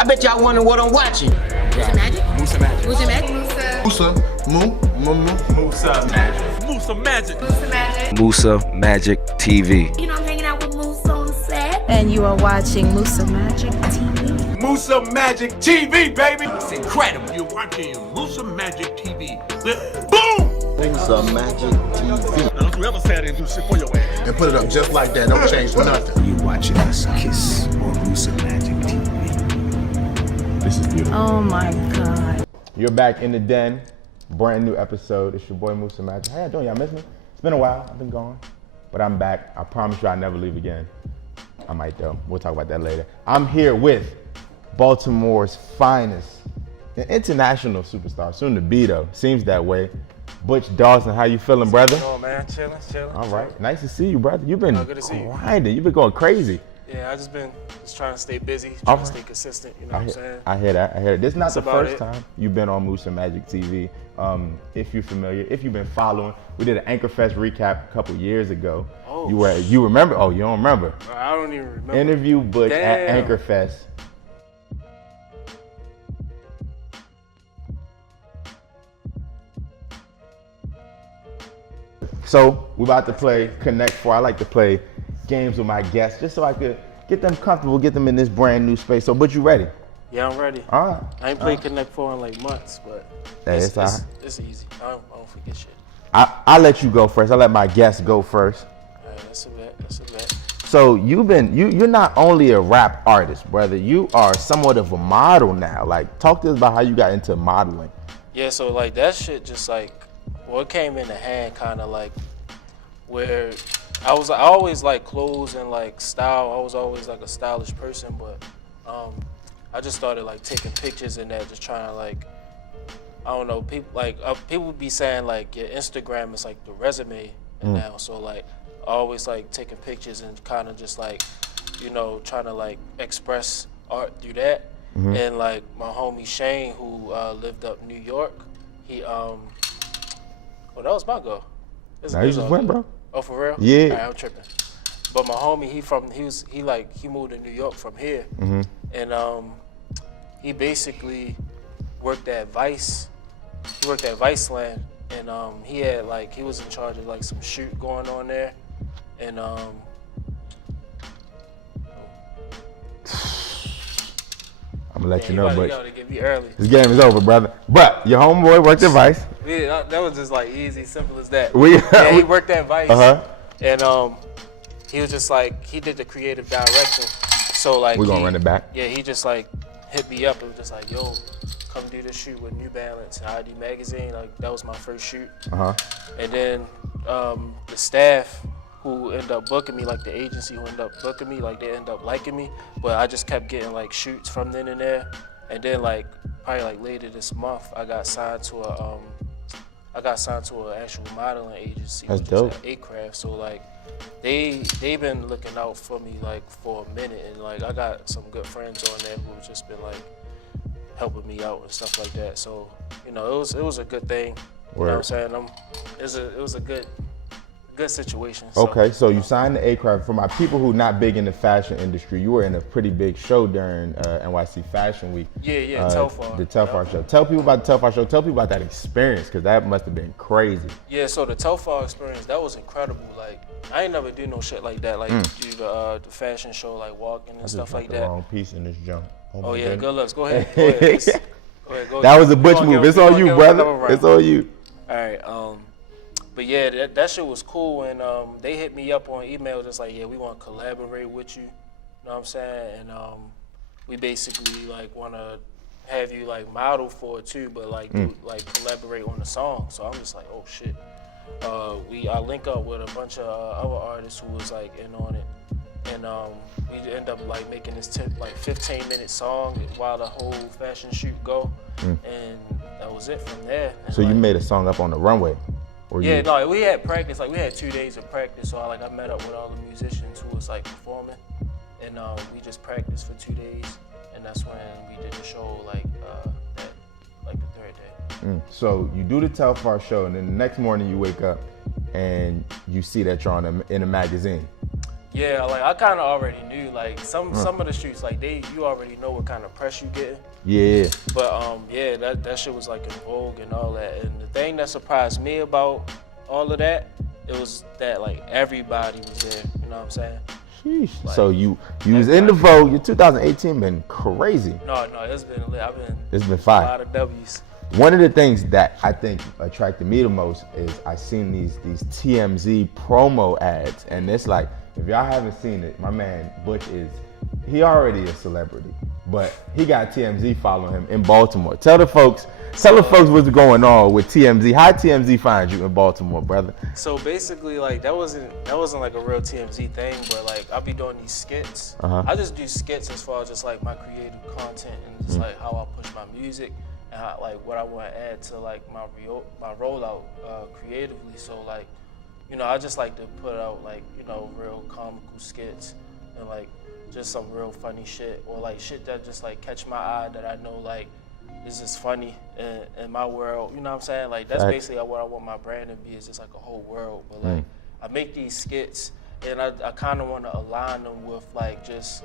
I bet y'all wondering what I'm watching. MusaMajic? MusaMajic. MusaMajic? MusaMajic. Musamajictv. You know, I'm hanging out with Musa on the set. And you are watching MusaMajic.tv. MusaMajic.tv, baby! It's incredible. You're watching MusaMajic.tv. Boom! MusaMajic.tv. Now, don't you ever say I didn't do shit for your ass. And put it up just like that. Don't change nothing. You watching us kiss on MusaMajic.tv. This is beautiful. Oh my God. You're back in the den. Brand new episode. It's your boy MusaMajic. How y'all doing? Y'all miss me? It's been a while. I've been gone. But I'm back. I promise you I'll never leave again. I might though. We'll talk about that later. I'm here with Baltimore's finest, an international superstar, soon to be though. Seems that way. Butch Dawson, how you feeling, brother? What's going on, man? Chilling. All right. Nice to see you, brother. You've been good to see you. grinding. You've been going crazy. Yeah, I just been trying to stay busy, trying to stay consistent, you know what I'm saying? I hear that. This is not the about first it. time you've been on MusaMajic.tv. If you're familiar, if you've been following, we did an Anchorfest recap a couple years ago. Oh, you remember? Oh, you don't remember? I don't even remember. Interview Butch at Damn. Anchorfest. So we're about to play Connect 4. I like to play games with my guests just so I could get them comfortable, get them in this brand new space. So, but you ready? Yeah, I'm ready. All right. I ain't played Connect 4 in like months, but Hey, it's all right. easy. I don't forget shit. I'll let you go first. I'll let my guests go first. All right, that's a bet. So you're not only a rap artist, brother. You are somewhat of a model now. Like, talk to us about how you got into modeling. Yeah, so like that shit just like, well, it came in the hand kind of like where I always like clothes and like style. I was always like a stylish person, but I just started like taking pictures and that, just trying to like, I don't know, people be saying like your Instagram is like the resume now. So like I always like taking pictures and kind of just like, you know, trying to like express art through that. And like my homie Shane, who lived up New York, he well, that was my go. Now you just went, bro. Oh, for real? Yeah. All right, I'm tripping. But my homie, he moved to New York from here, and he basically worked at Vice. He worked at Viceland, and he was in charge of like some shoot going on there, and I'm gonna let you know, but to get me early. this game is over, brother. But your homeboy worked at Vice. Yeah, that was just like easy, simple as that. He worked at Vice, and he was just like, he did the creative direction. So like We're gonna run it back. Yeah, he just like hit me up and was just like, yo, come do this shoot with New Balance and ID Magazine. Like that was my first shoot. And then the staff who ended up booking me, like the agency who ended up booking me, like they ended up liking me, but I just kept getting like shoots from then and there. And then like probably like later this month, I got signed to an actual modeling agency. That's which dope. Was at A-Craft. So like they've been looking out for me like for a minute, and like I got some good friends on there who've just been like helping me out and stuff like that. So you know it was a good thing. You know what I'm saying? It was a good situation. Okay, so you signed the A-Craft. For my people who not big in the fashion industry, you were in a pretty big show during NYC Fashion Week. Yeah, Telfar. The Telfar show. Tell people about the Telfar show. Tell people about that experience, because that must have been crazy. Yeah, so the Telfar experience, that was incredible. Like, I ain't never do no shit like that. Like, do the fashion show, like walking and stuff like that. Wrong piece in this junk. Oh yeah, good looks. Go ahead. Go ahead. That was a Butch move. It's on you, brother. It's on you. All right. But yeah, that shit was cool, and they hit me up on email just like, yeah, we want to collaborate with you. You know what I'm saying? And we basically like want to have you like model for it too, but like do, like collaborate on the song. So I'm just like, oh shit. I link up with a bunch of other artists who was like in on it, and we end up like making this 15-minute song while the whole fashion shoot go, and that was it from there. And so you made a song up on the runway? Yeah, no, we had practice. Like we had 2 days of practice. So I met up with all the musicians who was like performing, and we just practiced for 2 days, and that's when we did the show like the third day. So you do the Telfar show, and then the next morning you wake up and you see that you're in a magazine. Yeah, like I kind of already knew. Like some of the streets, like you already know what kind of press you getting. Yeah. But yeah, that shit was like in vogue and all that. And the thing that surprised me about all of that, it was that like everybody was there. You know what I'm saying? Sheesh. Like, So you was in the vogue. Your 2018 been crazy. No, it's been lit. It's been a fire. lot of W's. One of the things that I think attracted me the most is I seen these TMZ promo ads, and it's like, if y'all haven't seen it, my man Butch he already a celebrity, but he got TMZ following him in Baltimore. Tell the folks what's going on with TMZ. How TMZ find you in Baltimore, brother? So basically, like that wasn't like a real TMZ thing, but like I'll be doing these skits. I just do skits as far as just like my creative content and just like how I push my music and how, like what I want to add to like my rollout creatively. So like, you know, I just like to put out like, you know, real comical skits and like just some real funny shit or like shit that just like catch my eye that I know like is just funny in my world. You know what I'm saying? Like that's basically what I want my brand to be, is just like a whole world. But like I make these skits and I kind of want to align them with like just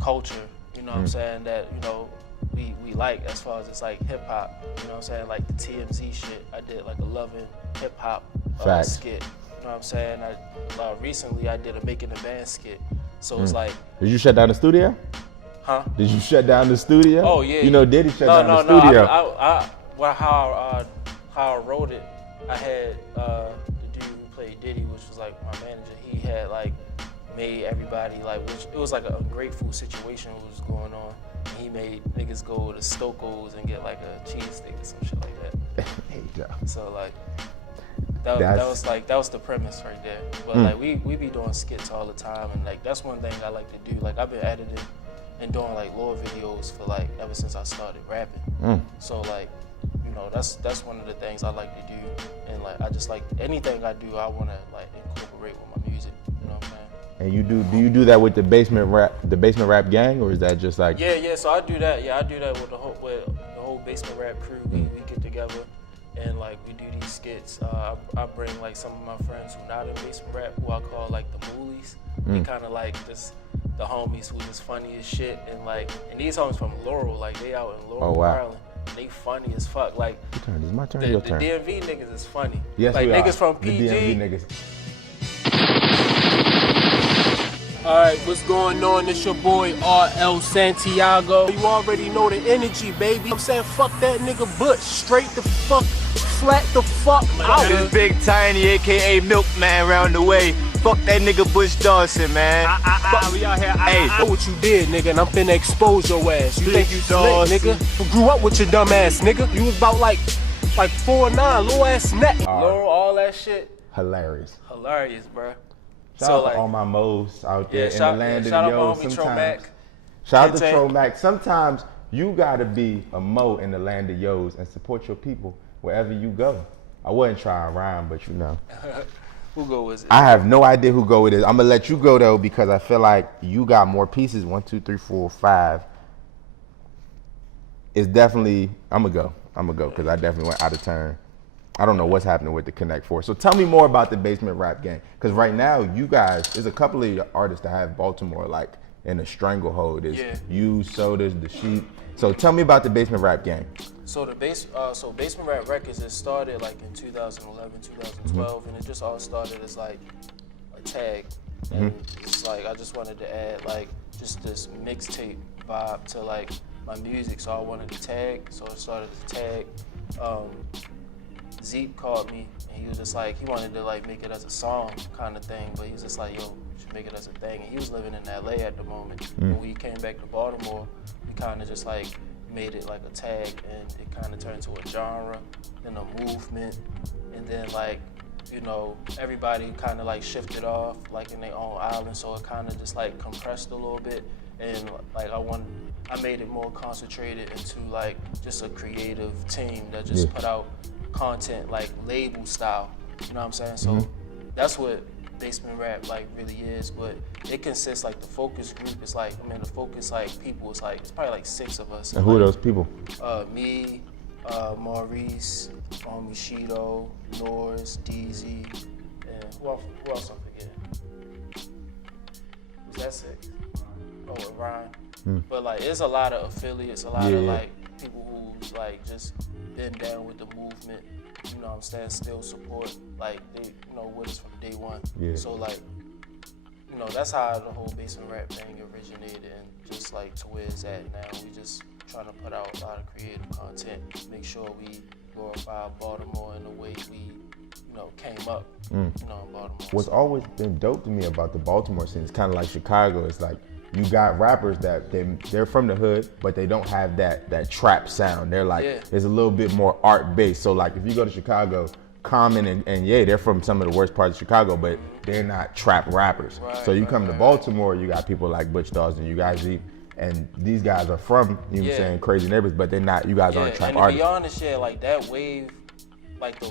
culture. You know what I'm saying? That, you know, we like as far as it's like hip hop. You know what I'm saying? Like the TMZ shit. I did like a loving hip hop skit. You know what I'm saying? Recently I did a making a band skit. So it's like. Did you shut down the studio? Huh? Did you shut down the studio? Oh yeah. You know, Diddy shut down the studio. How I wrote it, I had the dude who played Diddy, which was like my manager. He had like made everybody like, which it was like an ungrateful situation was going on. And he made niggas go to Stoko's and get like a cheese stick or some shit like that. There you go. So like. That was the premise right there. But like we be doing skits all the time, and like that's one thing I like to do. Like I've been editing and doing like lore videos for like ever since I started rapping. So like, you know, that's one of the things I like to do, and like I just like anything I do, I want to like incorporate with my music. You know what I'm saying? And do you do that with the basement rap gang, or is that just like? Yeah. So I do that. Yeah, I do that with the whole basement rap crew. We get together. And like we do these skits. I bring like some of my friends who not in basement rap, who I call like the moolies. They kind of like just the homies who just funny as shit. And these homies from Laurel, like they out in Laurel, Maryland. They funny as fuck. Like your turn. It's my turn. The Your turn. DMV niggas is funny. Yes, like we niggas are. from PG. The DMV niggas. Alright, what's going on? It's your boy RL Santiago. You already know the energy, baby. I'm saying fuck that nigga Butch. Straight the fuck, flat the fuck out. This Big Tiny, aka Milkman, round the way. Fuck that nigga Butch Dawson, man. We out here. Hey, know what you did, nigga, and I'm finna expose your ass. You think you slick, nigga? Who grew up with your dumb ass, nigga? You was about like 4'9", little ass neck. Laurel, all that shit. Hilarious, bro. Shout out to all my mo's out there in the land of the yo. Shout out to Tromac. Sometimes you gotta be a mo in the land of yo's and support your people wherever you go. I wasn't trying to rhyme, but you know. Who go is it? I have no idea who go it is. I'm gonna let you go though, because I feel like you got more pieces. 1, 2, 3, 4, 5. It's definitely. I'm gonna go because I definitely went out of turn. I don't know what's happening with the Connect Four. So tell me more about the Basement Rap Gang. Because right now, you guys, there's a couple of your artists that have Baltimore like in a stranglehold. There's you, Sodas, The Sheep. So tell me about the Basement Rap Gang. So Basement Rap Records, it started like in 2011, 2012, and it just all started as like a tag. And it's like I just wanted to add like just this mixtape vibe to like my music. So I wanted to tag. So I started to tag. Zeep called me and he was just like, he wanted to like make it as a song kind of thing, but he was just like, yo, you should make it as a thing. And he was living in LA at the moment. When we came back to Baltimore, we kind of just like made it like a tag, and it kind of turned to a genre, then a movement, and then like, you know, everybody kind of like shifted off like in their own island, so it kind of just like compressed a little bit, and like I made it more concentrated into like just a creative team that just put out content like label style, you know what I'm saying? So that's what Basement Rap like really is, but it consists like the focus group is like, I mean the focus like people is like, it's probably like 6 of us. And who are those people? Me, Maurice, Shido, Norris, DZ, and who else I'm forgetting? That's it. Oh, with Ryan. But like, it's a lot of affiliates, a lot of like people who's like just been down with the movement. You know what I'm saying? Still support, like they, with us from day one. Yeah. So like, that's how the whole basement rap thing originated, and just like to where it's at now. We just trying to put out a lot of creative content, make sure we glorify Baltimore in the way we, came up, in Baltimore. What's always been dope to me about the Baltimore scene, it's kind of like Chicago. It's like you got rappers that they're from the hood, but they don't have that trap sound. They're like, it's a little bit more art based. So like if you go to Chicago, Common and they're from some of the worst parts of Chicago, but they're not trap rappers. Right, so you come to Baltimore, you got people like Butch Dawson, you guys and these guys are from, you know what I'm saying, crazy neighborhoods, but they're not, you guys aren't trap artists. And to be honest, like that wave,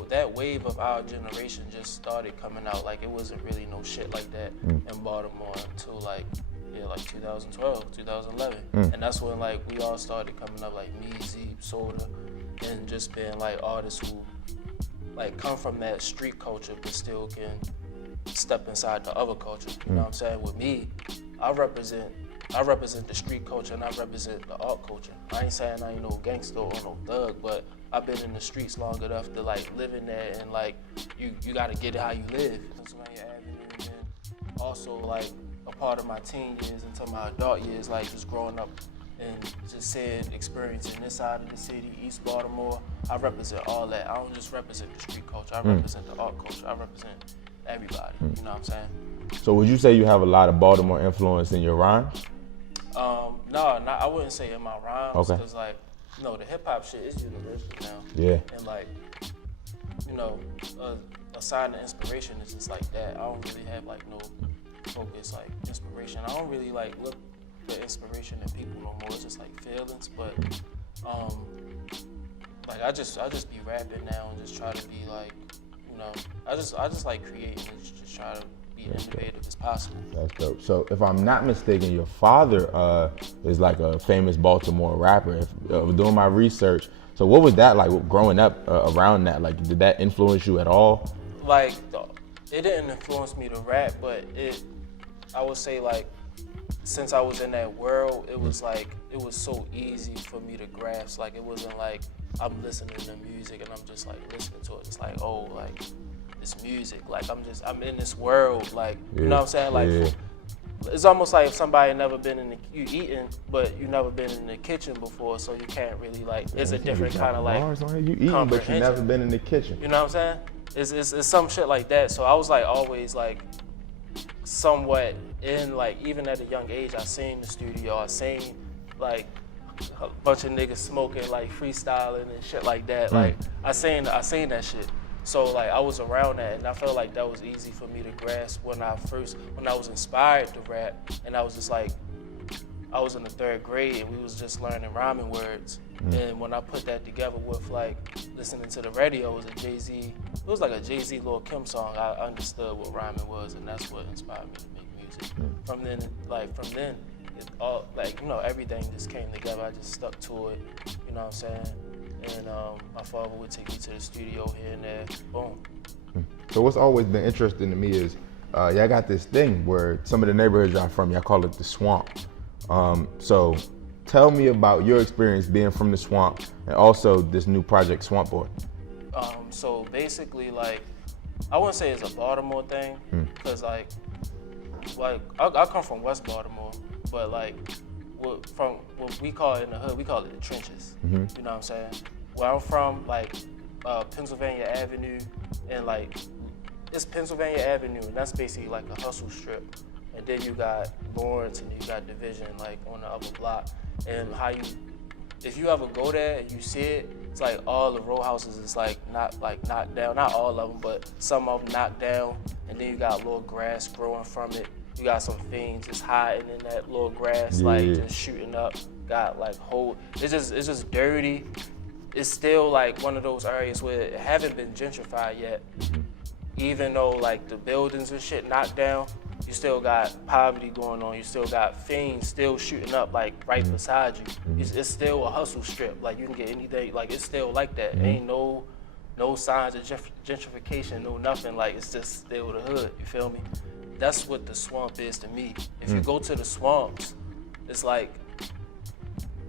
that wave of our generation just started coming out. Like it wasn't really no shit like that in Baltimore until like 2012, 2011. And that's when like we all started coming up, like me, Zeke, Soda, and just being like artists who like come from that street culture but still can step inside the other culture. You know what I'm saying? With me, I represent the street culture and I represent the art culture. I ain't saying I ain't no gangster or no thug, but I've been in the streets long enough to like live in there, and like you gotta get it how you live. Pennsylvania Avenue, and also like a part of my teen years into my adult years, like just growing up and just experiencing this side of the city, East Baltimore. I represent all that. I don't just represent the street culture, I represent the art culture, I represent everybody, you know what I'm saying? So would you say you have a lot of Baltimore influence in your rhymes? No, I wouldn't say in my rhymes, because like, the hip hop shit is universal now. Yeah. And like, a sign of inspiration is just like that. I don't really have like no focus like inspiration. I don't really like look for inspiration in people no more. It's just like feelings, but like I just be rapping now and just try to be like, I just like creating and just try to be innovative as possible. That's dope. So if I'm not mistaken, your father is like a famous Baltimore rapper. Doing my research, so what was that like growing up around that? Like, did that influence you at all? Like, it didn't influence me to rap, but I would say like, since I was in that world, it was like, it was so easy for me to grasp. Like, it wasn't like I'm listening to music and I'm just like listening to it. It's like, oh, like it's music. Like I'm in this world. Like, you know what I'm saying? Like, it's almost like if somebody never been you eating, but you never been in the kitchen before, so you can't really like. It's a different kind of like you eating, but you never been in the kitchen. You know what I'm saying? It's some shit like that. So I was like always like somewhat in, like, even at a young age, I seen the studio, I seen like a bunch of niggas smoking, like freestyling and shit like that. Like I seen that shit. So like I was around that, and I felt like that was easy for me to grasp when I was inspired to rap, and I was just like, I was in the 3rd grade and we was just learning rhyming words. And when I put that together with like listening to the radio, it was like a Jay-Z Lil Kim song. I understood what rhyming was, and that's what inspired me to make music. From then, it all, like, everything just came together. I just stuck to it, you know what I'm saying? And my father would take me to the studio here and there, boom. So what's always been interesting to me is, y'all got this thing where some of the neighborhoods y'all from, y'all call it the swamp. So tell me about your experience being from the swamp, and also this new project, Swamp Boy. So basically, like, I wouldn't say it's a Baltimore thing, because like I come from West Baltimore, but like what we call it in the hood, we call it the trenches. You know what I'm saying? Where I'm from, like Pennsylvania Avenue, and like it's Pennsylvania Avenue, and that's basically like a hustle strip. And then you got Lawrence, and you got Division, like on the upper block. And if you ever go there and you see it, it's like all the row houses is like knocked down. Not all of them, but some of them knocked down. And then you got little grass growing from it. You got some fiends just hiding in that little grass, like just shooting up. Got like it's just dirty. It's still like one of those areas where it haven't been gentrified yet. Even though like the buildings and shit knocked down, you still got poverty going on. You still got fiends still shooting up like right beside you. It's still a hustle strip. Like you can get anything. Like it's still like that. Ain't no signs of gentrification, no nothing. Like it's just still the hood. You feel me? that's what the swamp is to me. If you go to the swamps, it's like,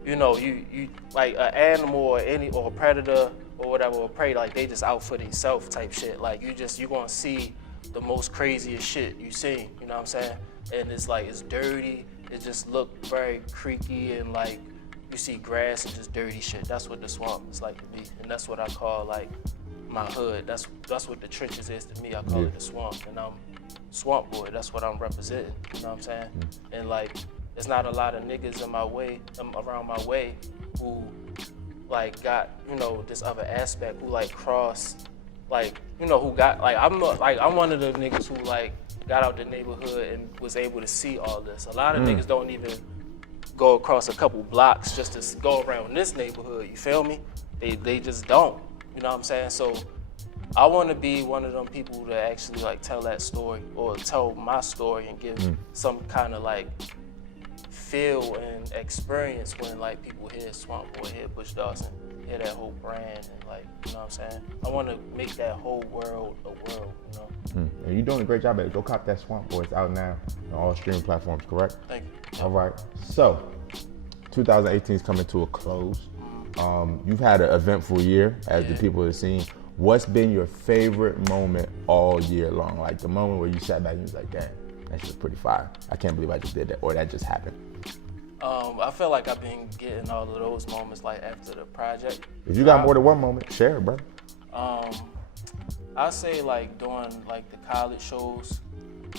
you know, you like an animal or a predator or whatever, or prey, like they just out for themselves type shit. Like you gonna see the most craziest shit you seen, you know what I'm saying? And it's like, it's dirty, it just look very creaky, and like you see grass and just dirty shit. That's what the swamp is like to me, and that's what I call like my hood. That's what the trenches is to me. I call it the swamp, and I'm swamp boy. That's what I'm representing, you know what I'm saying? And like, there's not a lot of niggas in my way, around my way, who like got, you know, this other aspect, who like cross, like, you know, who got, like, I'm one of the niggas who like got out the neighborhood and was able to see all this. A lot of niggas don't even go across a couple blocks just to go around this neighborhood, you feel me? They just don't, you know what I'm saying? So I want to be one of them people that actually like tell that story, or tell my story and give some kind of like feel and experience when like people hear Swamp Boy, hear Butch Dawson, hear that whole brand, and like, you know what I'm saying? I want to make that whole world a world, you know? And you're doing a great job at it. Go cop that Swamp Boy. It's out now on all streaming platforms, correct? Thank you. All right. So, 2018 is coming to a close. You've had an eventful year, as the people have seen. What's been your favorite moment all year long? Like the moment where you sat back and you was like, damn, that shit's pretty fire. I can't believe I just did that, or that just happened. I feel like I've been getting all of those moments like after the project. If you got more than one moment, share it, brother. I say like doing like the college shows,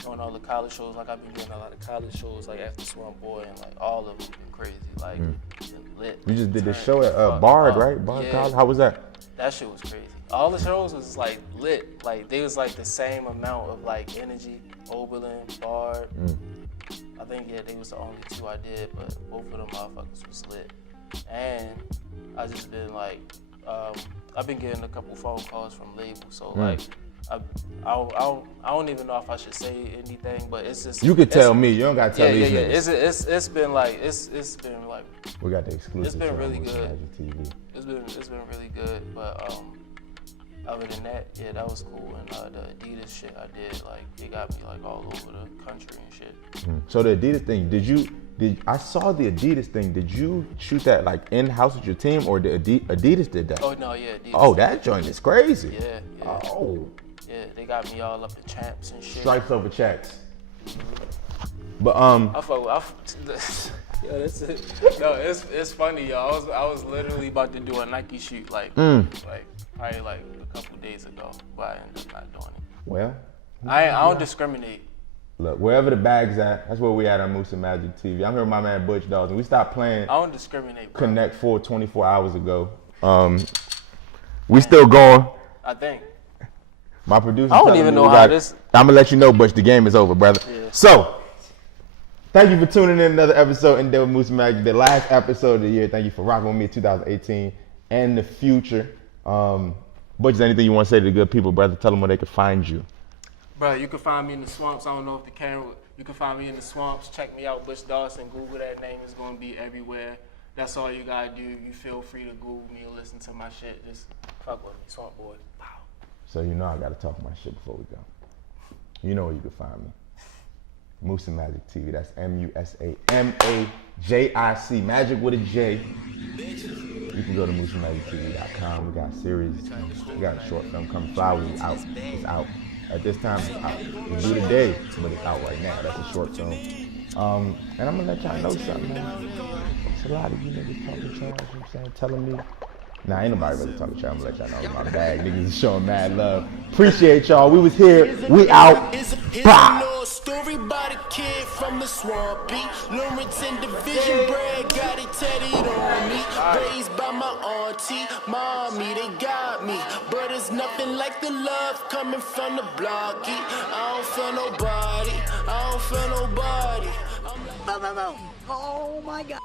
doing all the college shows. Like I've been doing a lot of college shows like after Swamp Boy, and like all of them been crazy, like been lit. You just did this show at Bard, right? Bard College. How was that? That shit was crazy. All the shows was like lit. Like they was like the same amount of like energy. Oberlin, Bard. I think they was the only two I did, but both of them motherfuckers was lit. And I just been like, I've been getting a couple phone calls from labels, so like, I don't even know if I should say anything, but it's just. You could tell me. You don't gotta tell these niggas. It's been like We got the exclusive. It's been really good. MusaMajic TV. It's been really good, but other than that, yeah, that was cool. And the Adidas shit I did, like, it got me like all over the country and shit. So the Adidas thing, I saw the Adidas thing. Did you shoot that like in-house with your team, or the Adidas did that? Oh no, yeah, Adidas. Oh, that joint is crazy. Yeah. Oh. Yeah, they got me all up in champs and shit. Stripes over checks. But Yo, that's it. No, it's funny, yo. I was literally about to do a Nike shoot like probably like a couple days ago, but I ended up not doing it. Well, I don't discriminate. Look, wherever the bag's at, that's where we at on MusaMajic TV. I'm here with my man Butch Dawson. We stopped playing I don't discriminate, bro. Connect 4 24 hours ago. We still going. I think. My producer. I don't even know how this. I'm gonna let you know, Butch. The game is over, brother. Yeah. So, thank you for tuning in another episode in there with MusaMajic, the last episode of the year. Thank you for rocking with me in 2018 and the future. Butch, is there anything you want to say to the good people, brother? Tell them where they can find you. Bro, you can find me in the swamps. I don't know if the camera. You can find me in the swamps. Check me out, Butch Dawson. Google that name. It's gonna be everywhere. That's all you gotta do. You feel free to Google me and listen to my shit. Just fuck with me, Swamp Boy. Wow. So you know I gotta talk my shit before we go. You know where you can find me. MusaMajic TV. That's MusaMajic. Magic with a J. You can go to MusamajicTV.com. We got series. We got a short film coming. Flowers is out. It's out. At this time, it's out. It's due today, but it's out right now. That's a short film. And I'm gonna let y'all know something, man. It's a lot of you niggas talking trash, you know what I'm saying? Telling me. Nah, ain't nobody really talking trash. I'm gonna let y'all know it's my bag. Niggas is showing mad love. Appreciate y'all. We was here. We out. Bye. Story about a kid from the swamp beat. Lawrence and Division bread got it tatted on me. Raised by my auntie, mommy, they got me. But it's nothing like the love coming from the blocky. I don't feel nobody. I don't feel nobody. Oh my God.